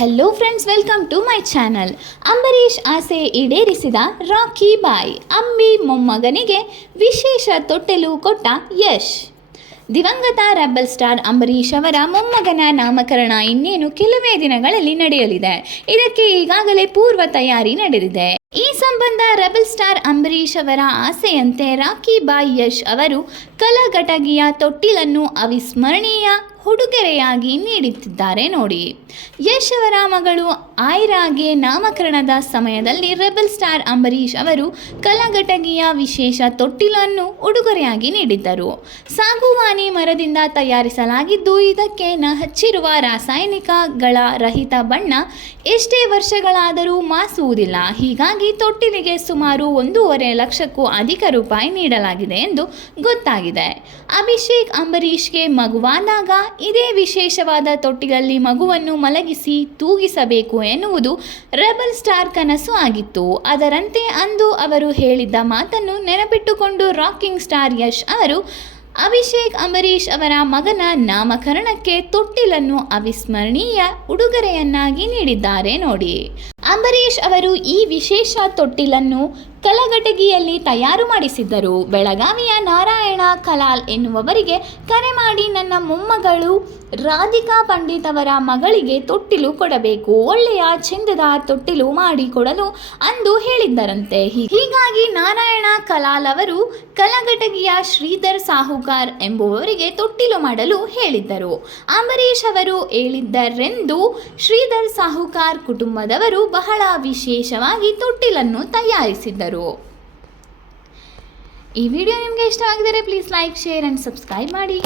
Hello friends, welcome to my channel. Ambareesh ಆಸೆ ಈಡೇರಿಸಿದ ರಾಕಿ ಬಾಯ್. ಅಂಬಿ ಮೊಮ್ಮಗನಿಗೆ ವಿಶೇಷ ತೊಟ್ಟಿಲು ಕೊಟ್ಟ ಯಶ್. ದಿವಂಗತ ರೆಬೆಲ್ ಸ್ಟಾರ್ ಅಂಬರೀಷ್ ಅವರ ಮೊಮ್ಮಗನ ನಾಮಕರಣ ಇನ್ನೇನು ಕೆಲವೇ ದಿನಗಳಲ್ಲಿ ನಡೆಯಲಿದೆ. ಇದಕ್ಕೆ ಈಗಾಗಲೇ ಪೂರ್ವ ತಯಾರಿ ನಡೆದಿದೆ. ಈ ಸಂಬಂಧ ರೆಬೆಲ್ ಸ್ಟಾರ್ ಅಂಬರೀಷ್ ಅವರ ಆಸೆಯಂತೆ ರಾಕಿ ಬಾಯ್ ಯಶ್ ಅವರು ಕಲಘಟಗಿಯ ತೊಟ್ಟಿಲನ್ನು ಅವಿಸ್ಮರಣೀಯ ಉಡುಗೊರೆಯಾಗಿ ನೀಡುತ್ತಿದ್ದಾರೆ ನೋಡಿ. ಯಶ್ ಅವರ ಮಗಳು ಆಯ್ರಾಗೆ ನಾಮಕರಣದ ಸಮಯದಲ್ಲಿ ರೆಬೆಲ್ ಸ್ಟಾರ್ ಅಂಬರೀಷ್ ಅವರು ಕಲಘಟಗಿಯ ವಿಶೇಷ ತೊಟ್ಟಿಲನ್ನು ಉಡುಗೊರೆಯಾಗಿ ನೀಡಿದ್ದರು. ಸಾಗುವಾನಿ ಮರದಿಂದ ತಯಾರಿಸಲಾಗಿದ್ದು, ಇದಕ್ಕೆ ಹಚ್ಚಿರುವ ರಾಸಾಯನಿಕಗಳ ರಹಿತ ಬಣ್ಣ ಎಷ್ಟೇ ವರ್ಷಗಳಾದರೂ ಮಾಸುವುದಿಲ್ಲ. ಹೀಗಾಗಿ ತೊಟ್ಟಿಲಿಗೆ ಸುಮಾರು 1.5 ಲಕ್ಷಕ್ಕೂ ಅಧಿಕ ರೂಪಾಯಿ ನೀಡಲಾಗಿದೆ ಎಂದು ಗೊತ್ತಾಗಿದೆ. ಅಭಿಷೇಕ್ ಅಂಬರೀಷ್ಗೆ ಮಗುವಾದಾಗ ಇದೇ ವಿಶೇಷವಾದ ತೊಟ್ಟಿಲಲ್ಲಿ ಮಗುವನ್ನು ಮಲಗಿಸಿ ತೂಗಿಸಬೇಕು ಎನ್ನುವುದು ರೆಬೆಲ್ ಸ್ಟಾರ್ ಕನಸು ಆಗಿತ್ತು. ಅದರಂತೆ ಅಂದು ಅವರು ಹೇಳಿದ್ದ ಮಾತನ್ನು ನೆನಪಿಟ್ಟುಕೊಂಡು ರಾಕಿಂಗ್ ಸ್ಟಾರ್ ಯಶ್ ಅವರು ಅಭಿಷೇಕ್ ಅಂಬರೀಷ್ ಅವರ ಮಗನ ನಾಮಕರಣಕ್ಕೆ ತೊಟ್ಟಿಲನ್ನು ಅವಿಸ್ಮರಣೀಯ ಉಡುಗೊರೆಯನ್ನಾಗಿ ನೀಡಿದ್ದಾರೆ ನೋಡಿ. ಅಂಬರೀಷ್ ಅವರು ಈ ವಿಶೇಷ ತೊಟ್ಟಿಲನ್ನು ಕಲಘಟಗಿಯಲ್ಲಿ ತಯಾರು ಮಾಡಿಸಿದ್ದರು. ಬೆಳಗಾವಿಯ ನಾರಾಯಣ ಕಲಾಲ್ ಎನ್ನುವವರಿಗೆ ಕರೆ ಮಾಡಿ, ನನ್ನ ಮೊಮ್ಮಗಳು ರಾಧಿಕಾ ಪಂಡಿತ್ ಅವರ ಮಗಳಿಗೆ ತೊಟ್ಟಿಲು ಕೊಡಬೇಕು, ಒಳ್ಳೆಯ ಚೆಂದದ ತೊಟ್ಟಿಲು ಮಾಡಿಕೊಡಲು ಅಂದು ಹೇಳಿದ್ದರಂತೆ. ಹೀಗಾಗಿ ನಾರಾಯಣ ಕಲಾಲ್ ಅವರು ಕಲಘಟಗಿಯ ಶ್ರೀಧರ್ ಸಾಹುಕಾರ್ ಎಂಬುವವರಿಗೆ ತೊಟ್ಟಿಲು ಮಾಡಲು ಹೇಳಿದ್ದರು. ಅಂಬರೀಷ್ ಅವರು ಹೇಳಿದ್ದರೆಂದು ಶ್ರೀಧರ್ ಸಾಹುಕಾರ್ ಕುಟುಂಬದವರು ಬಹಳ ವಿಶೇಷವಾಗಿ ತೊಟ್ಟಿಲನ್ನು ತಯಾರಿಸಿದ್ದರು. ಈ ವಿಡಿಯೋ ನಿಮಗೆ ಇಷ್ಟ ಆಗಿದರೆ please like, share and subscribe ಮಾಡಿ.